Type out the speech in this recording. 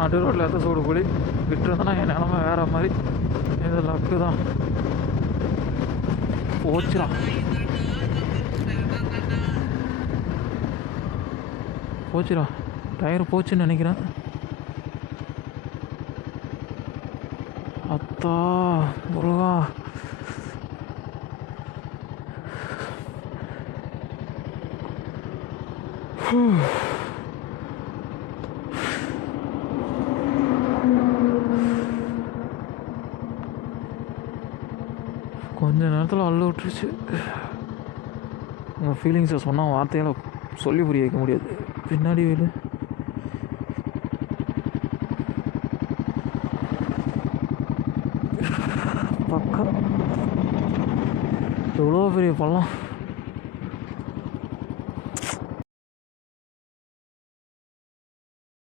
நடு ரோட்டில் எத்த சூடு கூலி விட்டுருந்தேன்னா என் நிலமை வேறு மாதிரி. இது லக்கு தான். போச்சுலாம் போச்சுடா, டயர் போச்சுன்னு நினைக்கிறேன். அத்தா முருகா, கொஞ்ச நேரத்தில் அள்ள விட்டுருச்சு. உங்கள் ஃபீலிங்ஸை சொன்னால் வார்த்தையால் சொல்லி புரிய வைக்க முடியாது. பின்னாடி வீடு பக்கம் எவ்வளோ பெரிய பள்ளம்.